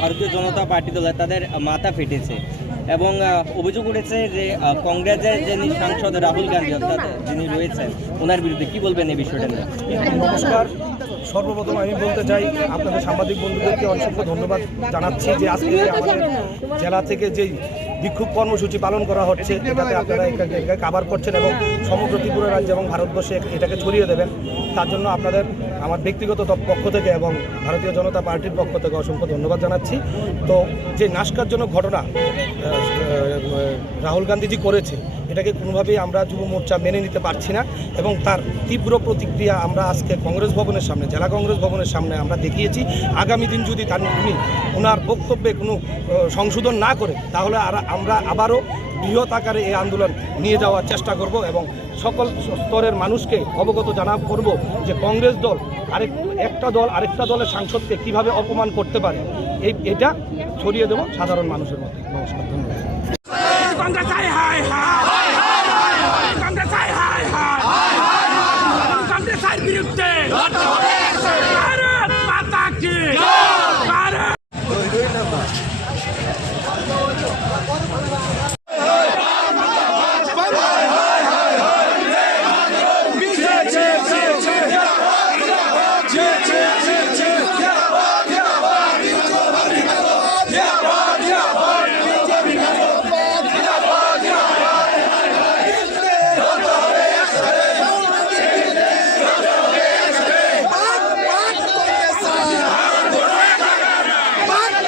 ভারতীয় জনতা পার্টি দলের তাদের মাথা ফেটেছে। এবং অভিযোগ উঠেছে যে কংগ্রেসের যিনি সাংসদ রাহুল গান্ধী, অর্থাৎ যিনি রয়েছেন, ওনার বিরুদ্ধে কি বলবেন এই বিষয়টা নিয়ে? নমস্কার। সর্বপ্রথম আমি বলতে চাই, আপনাদের সাংবাদিক বন্ধুদেরকে অসংখ্য ধন্যবাদ জানাচ্ছি যে আজকে আমাদের জেলা থেকে যেই বিক্ষোভ কর্মসূচি পালন করা হচ্ছে, এটাতে আপনারা এটাকে কাভার করছেন এবং সমগ্র ত্রিপুরা রাজ্য এবং ভারতবর্ষে এটাকে ছড়িয়ে দেবেন। তার জন্য আপনাদের আমার ব্যক্তিগত পক্ষ থেকে এবং ভারতীয় জনতা পার্টির পক্ষ থেকে অসংখ্য ধন্যবাদ জানাচ্ছি। তো যে নাশকারজনক ঘটনা রাহুল গান্ধীজি করেছে, এটাকে কোনোভাবেই আমরা যুব মোর্চা মেনে নিতে পারছি না এবং তার তীব্র প্রতিক্রিয়া আমরা আজকে কংগ্রেস ভবনের সামনে, জেলা কংগ্রেস ভবনের সামনে আমরা দেখিয়েছি। আগামী দিন যদি তার উনি ওনার বক্তব্যে কোনো সংশোধন না করে, তাহলে আমরা আবারও বৃহৎ আকারে এই আন্দোলন নিয়ে যাওয়ার চেষ্টা করব এবং সকল স্তরের মানুষকে অবগত জানা করব যে কংগ্রেস দল আরেক, একটা দল আরেকটা দলের সাংসদকে কীভাবে অপমান করতে পারে। এই, এটা ছড়িয়ে দেব সাধারণ মানুষের মধ্যে। নমস্কার, ধন্যবাদ।